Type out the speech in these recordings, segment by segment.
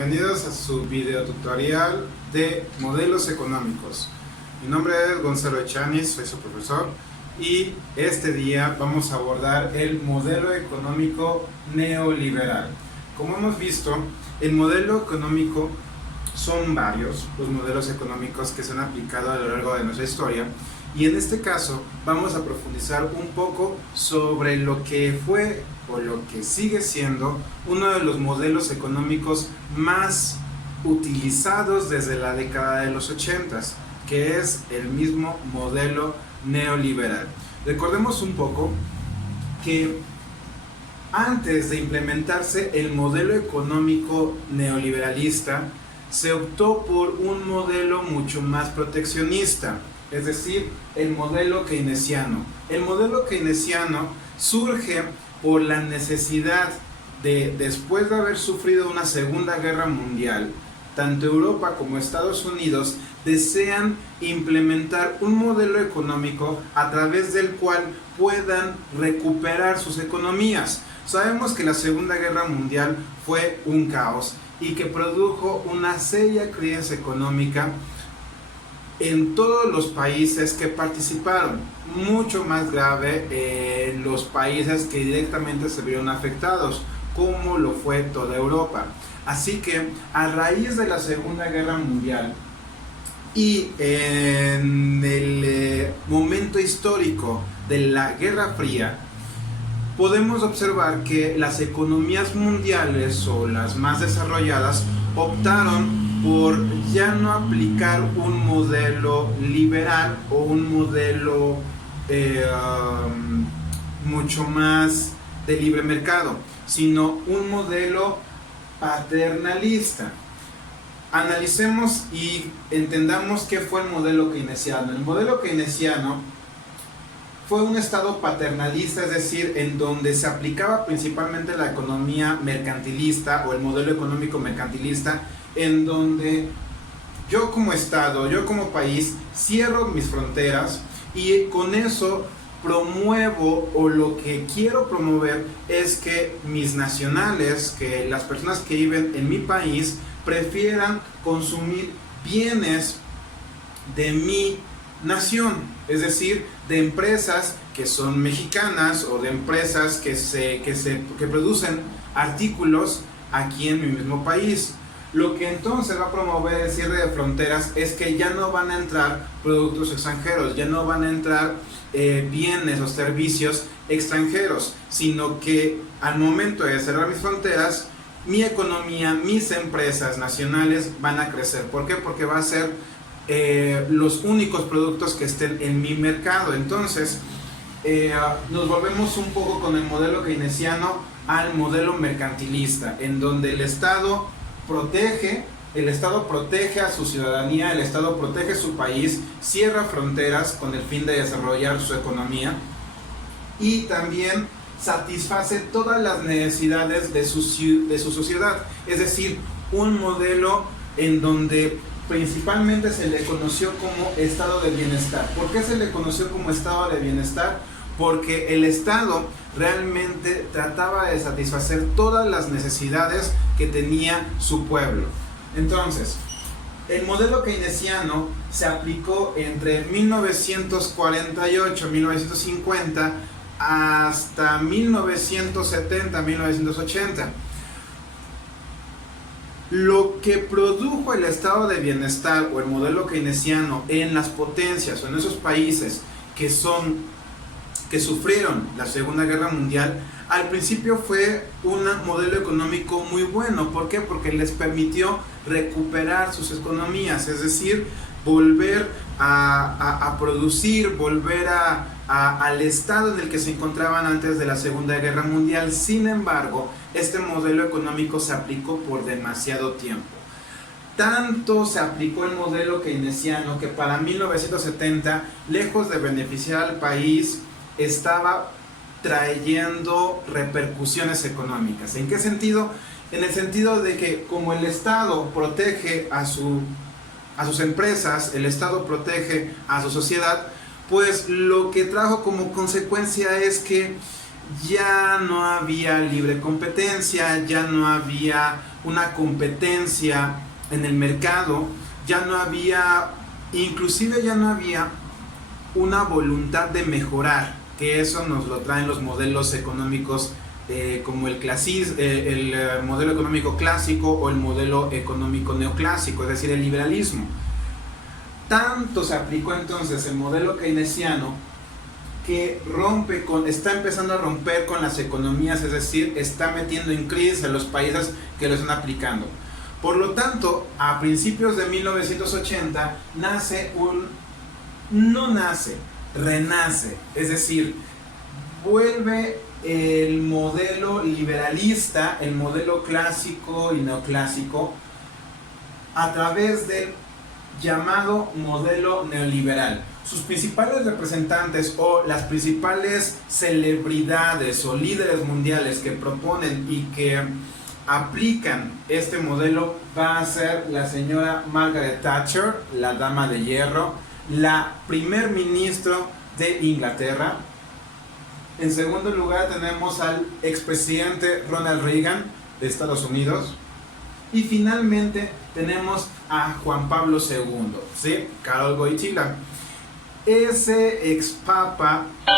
bienvenidos a su video tutorial de modelos económicos. Mi nombre es Gonzalo Echanis, soy su profesor y este día vamos a abordar el modelo económico neoliberal. Como hemos visto, el modelo económico son varios los modelos económicos que se han aplicado a lo largo de nuestra historia, y en este caso vamos a profundizar un poco sobre lo que fue o lo que sigue siendo uno de los modelos económicos más utilizados desde la década de los 80s, que es el mismo modelo neoliberal. Recordemos un poco que antes de implementarse el modelo económico neoliberalista, se optó por un modelo mucho más proteccionista, es decir, el modelo keynesiano. El modelo keynesiano surge por la necesidad de, después de haber sufrido una Segunda Guerra Mundial, tanto Europa como Estados Unidos desean implementar un modelo económico a través del cual puedan recuperar sus economías. Sabemos que la Segunda Guerra Mundial fue un caos y que produjo una seria crisis económica en todos los países que participaron, mucho más grave en los países que directamente se vieron afectados, como lo fue toda Europa. Así que a raíz de la Segunda Guerra Mundial y en el momento histórico de la Guerra Fría, podemos observar que las economías mundiales o las más desarrolladas optaron por ya no aplicar un modelo liberal o un modelo mucho más de libre mercado, sino un modelo paternalista. Analicemos y entendamos qué fue el modelo keynesiano. El modelo keynesiano fue un estado paternalista, es decir, en donde se aplicaba principalmente la economía mercantilista o el modelo económico mercantilista, en donde yo como estado, yo como país, cierro mis fronteras y con eso promuevo, o lo que quiero promover es que mis nacionales, que las personas que viven en mi país, prefieran consumir bienes de mi nación, es decir, de empresas que son mexicanas o de empresas que producen artículos aquí en mi mismo país. Lo que entonces va a promover el cierre de fronteras es que ya no van a entrar productos extranjeros, ya no van a entrar bienes o servicios extranjeros, sino que al momento de cerrar mis fronteras, mi economía, mis empresas nacionales van a crecer. ¿Por qué? Porque va a ser los únicos productos que estén en mi mercado. Entonces nos volvemos un poco con el modelo keynesiano al modelo mercantilista, en donde el Estado protege a su ciudadanía, el Estado protege su país, cierra fronteras con el fin de desarrollar su economía y también satisface todas las necesidades de su sociedad. Es decir, un modelo en donde principalmente se le conoció como estado de bienestar. ¿Por qué se le conoció como estado de bienestar? Porque el Estado realmente trataba de satisfacer todas las necesidades que tenía su pueblo. Entonces, el modelo keynesiano se aplicó entre 1948 y 1950 hasta 1970, 1980. Lo que produjo el estado de bienestar o el modelo keynesiano en las potencias o en esos países que sufrieron la Segunda Guerra Mundial, al principio fue un modelo económico muy bueno. ¿Por qué? Porque les permitió recuperar sus economías, es decir, volver a producir, volver al estado en el que se encontraban antes de la Segunda Guerra Mundial. Sin embargo, este modelo económico se aplicó por demasiado tiempo. Tanto se aplicó el modelo keynesiano que para 1970, lejos de beneficiar al país, estaba trayendo repercusiones económicas. ¿En qué sentido? En el sentido de que como el Estado protege a sus empresas, el Estado protege a su sociedad, pues lo que trajo como consecuencia es que ya no había libre competencia, ya no había una competencia en el mercado, ya no había, inclusive ya no había una voluntad de mejorar, que eso nos lo traen los modelos económicos como el modelo económico clásico o el modelo económico neoclásico, es decir, el liberalismo. Tanto se aplicó entonces el modelo keynesiano que está empezando a romper con las economías, es decir, está metiendo en crisis a los países que lo están aplicando. Por lo tanto, a principios de 1980 renace, es decir, vuelve el modelo liberalista, el modelo clásico y neoclásico, a través del llamado modelo neoliberal. Sus principales representantes o las principales celebridades o líderes mundiales que proponen y que aplican este modelo va a ser la señora Margaret Thatcher, la dama de hierro, la primer ministro de Inglaterra. En segundo lugar tenemos al expresidente Ronald Reagan de Estados Unidos. Y finalmente tenemos a Juan Pablo II, ¿sí? Karol Wojtyła, ese expapa que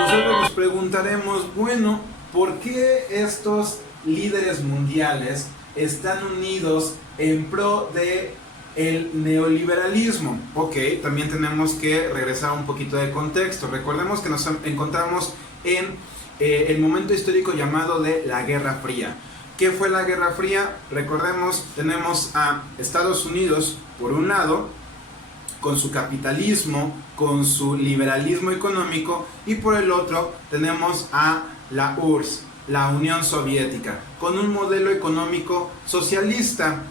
nosotros nos preguntaremos, bueno, ¿por qué estos líderes mundiales están unidos en pro de el neoliberalismo? Ok, también tenemos que regresar un poquito de contexto. Recordemos que nos encontramos en el momento histórico llamado de la Guerra Fría. ¿Qué fue la Guerra Fría? Recordemos, tenemos a Estados Unidos por un lado, con su capitalismo, con su liberalismo económico, y por el otro tenemos a la URSS, la Unión Soviética, con un modelo económico socialista.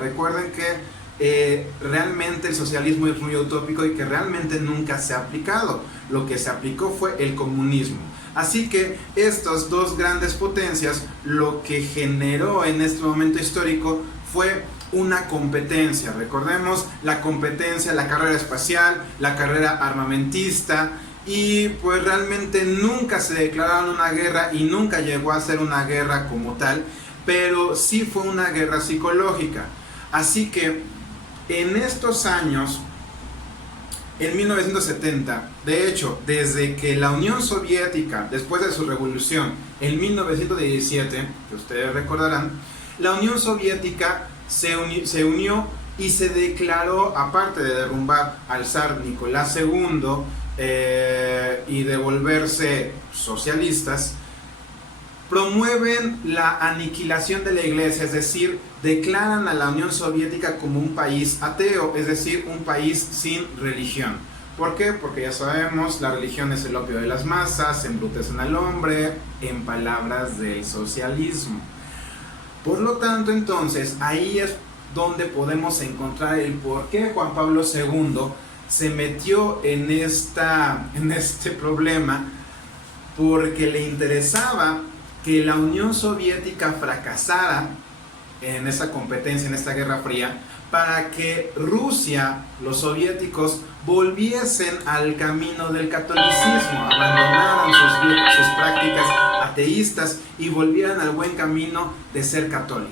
Recuerden que realmente el socialismo es muy utópico y que realmente nunca se ha aplicado. Lo que se aplicó fue el comunismo. Así que estas dos grandes potencias, lo que generó en este momento histórico fue una competencia. Recordemos la competencia, la carrera espacial, la carrera armamentista, y pues realmente nunca se declararon una guerra y nunca llegó a ser una guerra como tal, pero sí fue una guerra psicológica. Así que en estos años, en 1970, de hecho, desde que la Unión Soviética, después de su revolución en 1917, que ustedes recordarán, la Unión Soviética se unió y se declaró, aparte de derrumbar al zar Nicolás II y de volverse socialistas, promueven la aniquilación de la iglesia, es decir, declaran a la Unión Soviética como un país ateo, es decir, un país sin religión. ¿Por qué? Porque ya sabemos, la religión es el opio de las masas, embrutecen al hombre, en palabras del socialismo. Por lo tanto, entonces, ahí es donde podemos encontrar el por qué Juan Pablo II se metió en este problema, porque le interesaba que la Unión Soviética fracasara en esa competencia, en esta Guerra Fría, para que Rusia, los soviéticos, volviesen al camino del catolicismo, abandonaran sus prácticas ateístas y volvieran al buen camino de ser católico.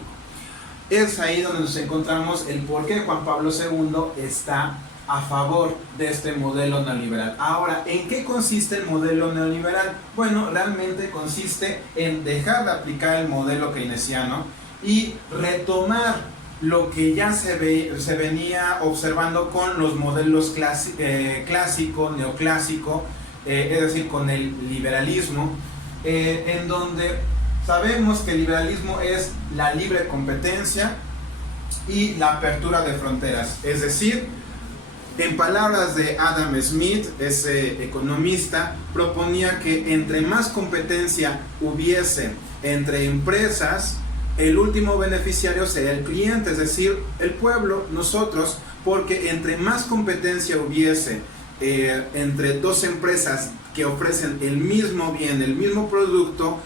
Es ahí donde nos encontramos el por qué Juan Pablo II está a favor de este modelo neoliberal. Ahora, ¿en qué consiste el modelo neoliberal? Bueno, realmente consiste en dejar de aplicar el modelo keynesiano y retomar lo que ya se venía observando con los modelos clásico, neoclásico, es decir, con el liberalismo, en donde sabemos que el liberalismo es la libre competencia y la apertura de fronteras, es decir, en palabras de Adam Smith, ese economista, proponía que entre más competencia hubiese entre empresas, el último beneficiario sería el cliente, es decir, el pueblo, nosotros, porque entre más competencia hubiese entre dos empresas que ofrecen el mismo bien, el mismo producto,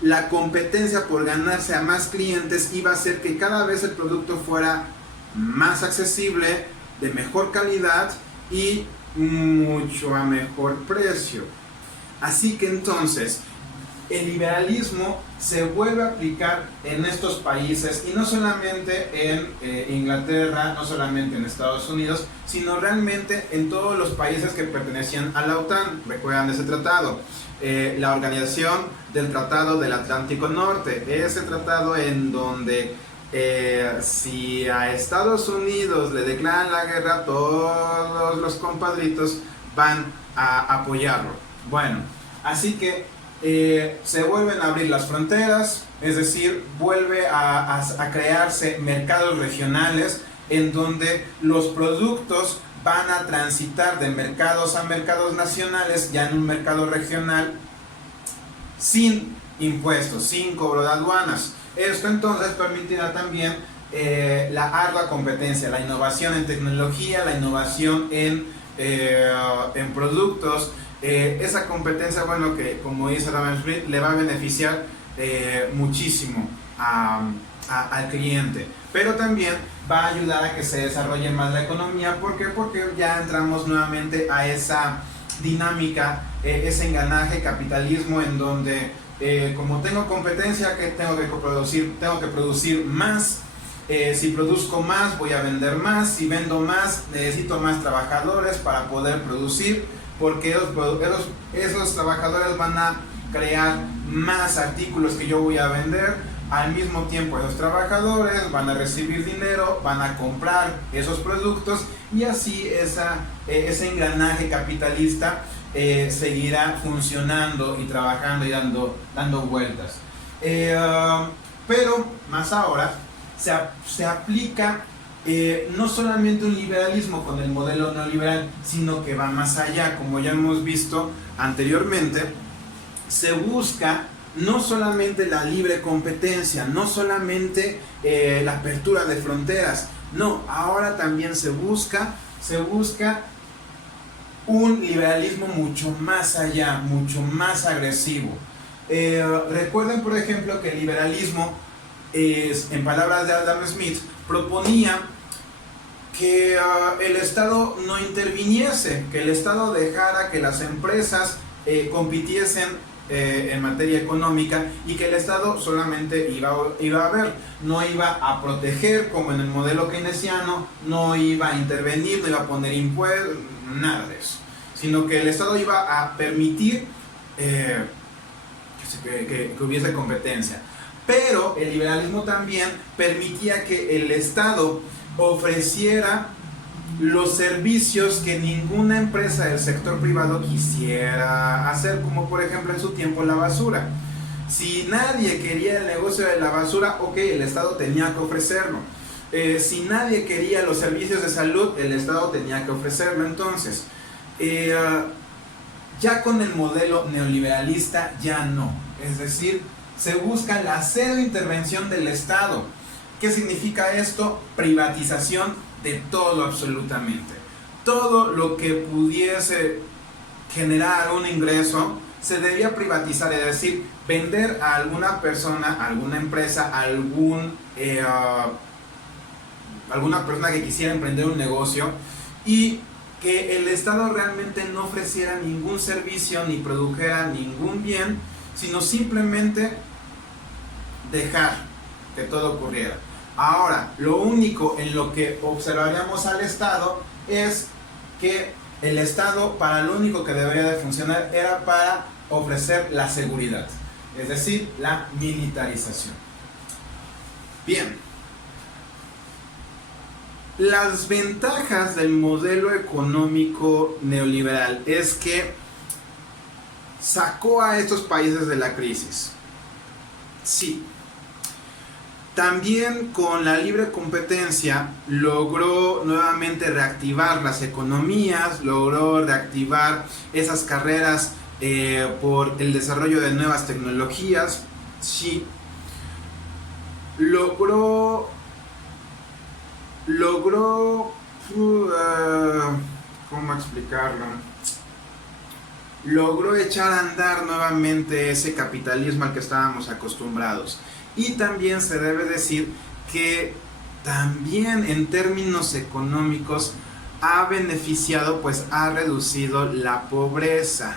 la competencia por ganarse a más clientes iba a hacer que cada vez el producto fuera más accesible, de mejor calidad y mucho a mejor precio. Así que entonces el liberalismo se vuelve a aplicar en estos países, y no solamente en Inglaterra, no solamente en Estados Unidos, sino realmente en todos los países que pertenecían a la OTAN. Recuerdan ese tratado, la Organización del Tratado del Atlántico Norte, ese tratado en donde si a Estados Unidos le declaran la guerra, todos los compadritos van a apoyarlo. Bueno, así que se vuelven a abrir las fronteras, es decir, vuelve a crearse mercados regionales en donde los productos van a transitar de mercados a mercados nacionales, ya en un mercado regional, sin impuestos, sin cobro de aduanas. Esto entonces permitirá también la ardua competencia, la innovación en tecnología, la innovación en productos. Esa competencia, bueno, que como dice Adam Smith, le va a beneficiar muchísimo al cliente, pero también va a ayudar a que se desarrolle más la economía. ¿Por qué? Porque ya entramos nuevamente a esa dinámica, ese engranaje capitalismo en donde como tengo competencia, que tengo que producir más. Si produzco más, voy a vender más. Si vendo más, necesito más trabajadores para poder producir, porque esos trabajadores van a crear más artículos que yo voy a vender. Al mismo tiempo, esos trabajadores van a recibir dinero, van a comprar esos productos, y así ese engranaje capitalista seguirá funcionando y trabajando y dando vueltas. Pero más ahora se aplica no solamente un liberalismo con el modelo neoliberal, sino que va más allá. Como ya hemos visto anteriormente, se busca no solamente la libre competencia, no solamente la apertura de fronteras, no, ahora también se busca un liberalismo mucho más allá, mucho más agresivo. Recuerden, por ejemplo, que el liberalismo, en palabras de Adam Smith, proponía que el Estado no interviniese, que el Estado dejara que las empresas compitiesen en materia económica, y que el Estado solamente iba a ver, no iba a proteger como en el modelo keynesiano, no iba a intervenir, no iba a poner impuestos, nada de eso, sino que el Estado iba a permitir que hubiese competencia. Pero el liberalismo también permitía que el Estado ofreciera los servicios que ninguna empresa del sector privado quisiera hacer, como por ejemplo en su tiempo la basura. Si nadie quería el negocio de la basura, ok, el Estado tenía que ofrecerlo. Si nadie quería los servicios de salud, el Estado tenía que ofrecerlo. Entonces, ya con el modelo neoliberalista ya no. Es decir, se busca la cero intervención del Estado. ¿Qué significa esto? Privatización de todo, absolutamente. Todo lo que pudiese generar un ingreso se debía privatizar, es decir, vender a alguna persona, a alguna empresa, a alguna persona que quisiera emprender un negocio, y que el Estado realmente no ofreciera ningún servicio ni produjera ningún bien, sino simplemente dejar que todo ocurriera. Ahora, lo único en lo que observaríamos al Estado es que el Estado, para lo único que debería de funcionar, era para ofrecer la seguridad, es decir, la militarización. Bien, las ventajas del modelo económico neoliberal es que sacó a estos países de la crisis. Sí. También con la libre competencia logró nuevamente reactivar las economías, logró reactivar esas carreras por el desarrollo de nuevas tecnologías. Sí. Logró ¿cómo explicarlo? Logró echar a andar nuevamente ese capitalismo al que estábamos acostumbrados. Y también se debe decir que también en términos económicos ha beneficiado, pues ha reducido la pobreza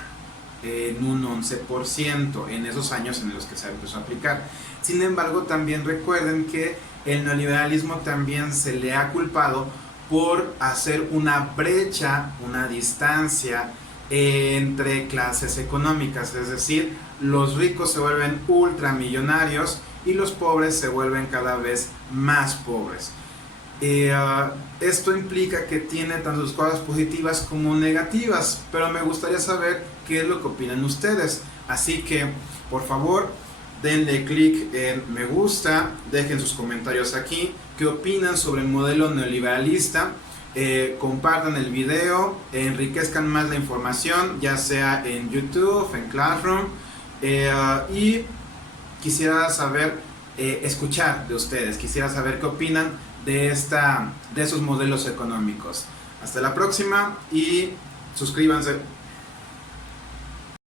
en un 11% en esos años en los que se empezó a aplicar. Sin embargo, también recuerden que el neoliberalismo también se le ha culpado por hacer una brecha, una distancia entre clases económicas, es decir, los ricos se vuelven ultramillonarios y los pobres se vuelven cada vez más pobres. Esto implica que tiene tanto sus cosas positivas como negativas, pero me gustaría saber qué es lo que opinan ustedes. Así que, por favor, denle clic en me gusta, dejen sus comentarios aquí, qué opinan sobre el modelo neoliberalista, compartan el video, enriquezcan más la información, ya sea en YouTube, en Classroom, y quisiera saber, escuchar de ustedes, quisiera saber qué opinan de esos modelos económicos. Hasta la próxima y suscríbanse.